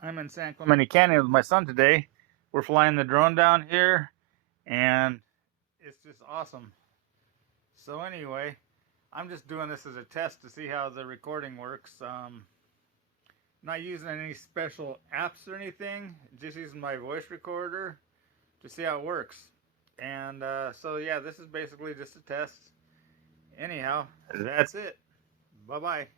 I'm in San Clemente Canyon with my son today. We're flying the drone down here, and it's just awesome. So anyway, I'm just doing this as a test to see how the recording works. Not using any special apps or anything, just using my voice recorder to see how it works. And so yeah, this is basically just a test. Anyhow, that's it. Bye bye.